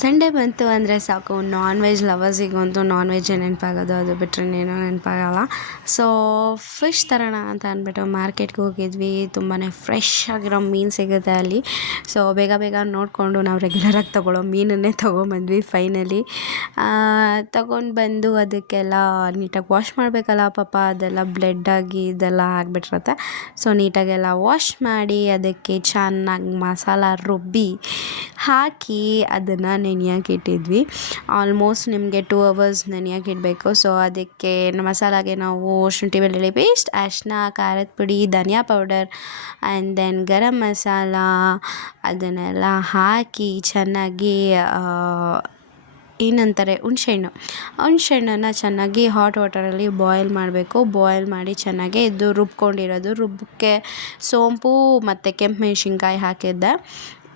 Sunday ಬಂತು ಅಂದರೆ ಸಾಕು ನಾನ್ ವೆಜ್ ಲವರ್ಸಿಗಂತೂ ನಾನ್ ವೆಜ್ಜೇ ನೆನಪಾಗೋದು, ಅದು ಬಿಟ್ಟರೆ ಇನ್ನೇನೂ ನೆನಪಾಗಲ್ಲ. ಸೊ ಫಿಶ್ ತರೋಣ ಅಂತ ಅಂದ್ಬಿಟ್ಟು ಮಾರ್ಕೆಟ್ಗೆ ಹೋಗಿದ್ವಿ. ತುಂಬಾ ಫ್ರೆಶ್ ಆಗಿರೋ ಮೀನು ಸಿಗುತ್ತೆ ಅಲ್ಲಿ. ಸೊ ಬೇಗ ಬೇಗ ನೋಡಿಕೊಂಡು ನಾವು ರೆಗ್ಯುಲರಾಗಿ ತೊಗೊಳ್ಳೋ ಮೀನನ್ನೇ ತೊಗೊಂಬಂದ್ವಿ ಫೈನಲಿ. ತೊಗೊಂಡು ಬಂದು ಅದಕ್ಕೆಲ್ಲ ನೀಟಾಗಿ ವಾಶ್ ಮಾಡಬೇಕಲ್ಲ, ಪಾಪ ಅದೆಲ್ಲ ಬ್ಲಡ್ಡಾಗಿ ಇದೆಲ್ಲ ಆಗಿಬಿಟ್ಟಿರುತ್ತೆ. ಸೊ ನೀಟಾಗೆಲ್ಲ ವಾಶ್ ಮಾಡಿ ಅದಕ್ಕೆ ಚೆನ್ನಾಗಿ ಮಸಾಲ ರುಬ್ಬಿ ಹಾಕಿ ಅದನ್ನು ನೆನೆಯೋಕೆ ಇಟ್ಟಿದ್ವಿ. ಆಲ್ಮೋಸ್ಟ್ ನಿಮಗೆ 2 hours ನೆನೆಯೋಕೆ ಇಡಬೇಕು. ಸೊ ಅದಕ್ಕೆ ಮಸಾಲಾಗೆ ನಾವು ಶುಂಠಿ ಬೆಳ್ಳುಳ್ಳಿ ಪೇಸ್ಟ್, ಅರಿಶಿನ, ಖಾರದ ಪುಡಿ, ಧನಿಯಾ powder and then garam masala ಅದನ್ನೆಲ್ಲ ಹಾಕಿ ಚೆನ್ನಾಗಿ ಏನಂತಾರೆ ಹುಣಸೆಹಣ್ಣನ್ನು ಚೆನ್ನಾಗಿ ಹಾಟ್ ವಾಟರಲ್ಲಿ ಬಾಯ್ಲ್ ಮಾಡಬೇಕು. ಬಾಯ್ಲ್ ಮಾಡಿ ಚೆನ್ನಾಗಿ ಇದು ರುಬ್ಕೊಂಡಿರೋದು, ರುಬ್ಬಕ್ಕೆ ಸೋಂಪು ಮತ್ತು ಕೆಂಪು ಮೆಣಸಿನ್ಕಾಯಿ ಹಾಕಿದ್ದೆ.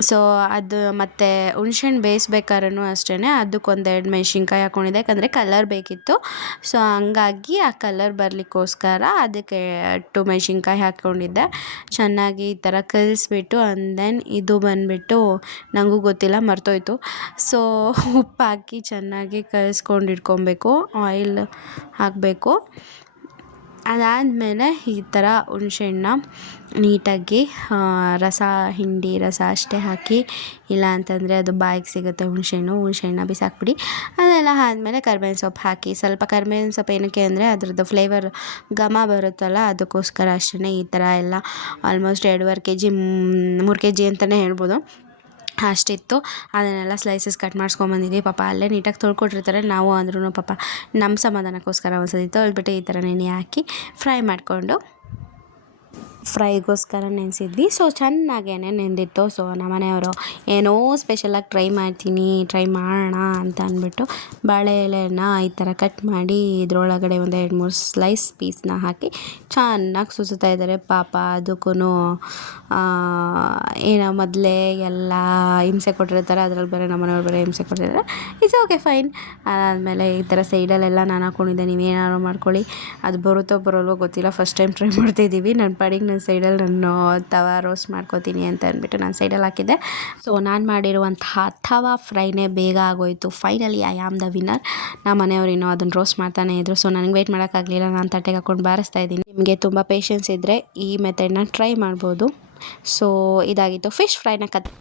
ಸೊ ಅದು ಮತ್ತು ಹುಣ್ಸೆಹಣ್ಣು ಬೇಯಿಸ್ಬೇಕಾದ್ರೂ ಅಷ್ಟೇ ಅದಕ್ಕೊಂದೆರಡು ಮೆಣಸಿನ್ಕಾಯಿ ಹಾಕ್ಕೊಂಡಿದ್ದೆ, ಯಾಕಂದರೆ ಕಲರ್ ಬೇಕಿತ್ತು. ಸೊ ಹಂಗಾಗಿ ಆ ಕಲರ್ ಬರಲಿಕ್ಕೋಸ್ಕರ ಅದಕ್ಕೆ 2 ಮೆಣಸಿನ್ಕಾಯಿ ಹಾಕ್ಕೊಂಡಿದ್ದೆ. ಚೆನ್ನಾಗಿ ಈ ಥರ ಕಲಿಸ್ಬಿಟ್ಟು ಆ್ಯಂಡ್ ದೆನ್ ಇದು ಬಂದುಬಿಟ್ಟು ನನಗೂ ಗೊತ್ತಿಲ್ಲ, ಮರ್ತೋಯ್ತು. ಸೊ ಉಪ್ಪು ಹಾಕಿ ಚೆನ್ನಾಗಿ ಕಲಿಸ್ಕೊಂಡು ಇಟ್ಕೊಬೇಕು. ಆಯಿಲ್ ಹಾಕಬೇಕು. ಅದಾದಮೇಲೆ ಈ ಥರ ಹುಣ್ಸೆಹಣ್ಣ ನೀಟಾಗಿ ರಸ ಅಷ್ಟೇ ಹಾಕಿ, ಇಲ್ಲ ಅಂತಂದರೆ ಅದು ಬಾಯಿಗೆ ಸಿಗುತ್ತೆ ಹುಣ್ಸೆಹಣ್ಣ ಬಿಸಾಕ್ಬಿಡಿ. ಅದೆಲ್ಲ ಆದಮೇಲೆ ಕರಿಬೇವಿನ ಸೊಪ್ಪು ಹಾಕಿ, ಸ್ವಲ್ಪ ಕರಿಬೇವಿನ ಸೊಪ್ಪು ಏನಕ್ಕೆ ಅಂದರೆ ಅದ್ರದ್ದು ಫ್ಲೇವರ್ ಘಮ ಬರುತ್ತಲ್ಲ, ಅದಕ್ಕೋಸ್ಕರ ಅಷ್ಟೇ. ಈ ಥರ ಎಲ್ಲ ಆಲ್ಮೋಸ್ಟ್ 2.5 kg 3 kg ಅಂತಲೇ ಹೇಳ್ಬೋದು, ಅಷ್ಟಿತ್ತು. ಅದನ್ನೆಲ್ಲ ಸ್ಲೈಸಸ್ ಕಟ್ ಮಾಡಿಸ್ಕೊಂಬಂದಿದ್ವಿ. ಪಾಪ ಅಲ್ಲೇ ನೀಟಾಗಿ ತೊಳ್ಕೊಟ್ಟಿರ್ತಾರೆ, ನಾವು ಅಂದ್ರೂ ಪಾಪ ನಮ್ಮ ಸಮಾಧಾನಕ್ಕೋಸ್ಕರ ಒಂದ್ಸತಿ ತೊಳ್ಬಿಟ್ಟು ಈ ಥರ ನೆನೆ ಹಾಕಿ ಫ್ರೈಗೋಸ್ಕರ ನೆನೆಸಿದ್ವಿ. ಸೊ ಚೆನ್ನಾಗೇ ನೆಂದಿತ್ತು. ಸೊ ನಮ್ಮನೆಯವರು ಏನೋ ಸ್ಪೆಷಲಾಗಿ ಟ್ರೈ ಮಾಡೋಣ ಅಂತ ಅಂದ್ಬಿಟ್ಟು ಬಾಳೆ ಎಲೆನ ಈ ಥರ ಕಟ್ ಮಾಡಿ ಇದ್ರೊಳಗಡೆ ಒಂದು 2-3 ಸ್ಲೈಸ್ ಪೀಸ್ನ ಹಾಕಿ ಚೆನ್ನಾಗಿ ಸುಸ್ತಾ ಇದ್ದಾರೆ. ಪಾಪ ಅದಕ್ಕೂ ಏನೋ ಮೊದಲೇ ಎಲ್ಲ ಹಿಂಸೆ ಕೊಟ್ಟಿರ್ತಾರೆ, ಅದ್ರಲ್ಲಿ ಬೇರೆ ನಮ್ಮನೆಯವ್ರು ಬೇರೆ ಹಿಂಸೆ ಕೊಟ್ಟಿರ್ತಾರೆ. It's okay fine. ಅದಾದಮೇಲೆ ಈ ಥರ ಸೈಡಲ್ಲೆಲ್ಲ ನಾನು ಹಾಕ್ಕೊಂಡಿದ್ದೆ, ನೀವೇನಾದ್ರು ಮಾಡ್ಕೊಳ್ಳಿ. ಅದು ಬರುತ್ತೋ ಬರೋಲ್ವೋ ಗೊತ್ತಿಲ್ಲ, ಫಸ್ಟ್ ಟೈಮ್ ಟ್ರೈ ಮಾಡ್ತಾಯಿದ್ದೀವಿ. ನನ್ನ ಪಾಡಿಗೆ ನನ್ನ ಸೈಡಲ್ಲಿ ನಾನು ತವಾ ರೋಸ್ಟ್ ಮಾಡ್ಕೋತೀನಿ ಅಂತ ಅಂದ್ಬಿಟ್ಟು ನಾನು ಸೈಡಲ್ಲಿ ಹಾಕಿದ್ದೆ. ಸೊ ನಾನು ಮಾಡಿರುವಂತಹ ತವಾ ಫ್ರೈನೇ ಬೇಗ ಆಗೋಯಿತು. Finally I am the winner. ನಮ್ಮ ಮನೆಯವರು ಇನ್ನೂ ಅದನ್ನು ರೋಸ್ಟ್ ಮಾಡ್ತಾನೆ ಇದ್ರು. ಸೊ ನನಗೆ ವೆಯ್ಟ್ ಮಾಡೋಕ್ಕಾಗಲಿಲ್ಲ, ನಾನು ತಟ್ಟೆಗೆ ಹಾಕ್ಕೊಂಡು ಬಾರಿಸ್ತಾ ಇದ್ದೀನಿ. ನಿಮಗೆ ತುಂಬ ಪೇಷನ್ಸ್ ಇದ್ದರೆ ಈ ಮೆಥಡ್ನ ಟ್ರೈ ಮಾಡ್ಬೋದು. ಸೊ ಇದಾಗಿತ್ತು ಫಿಶ್ ಫ್ರೈನ ಕತೆ.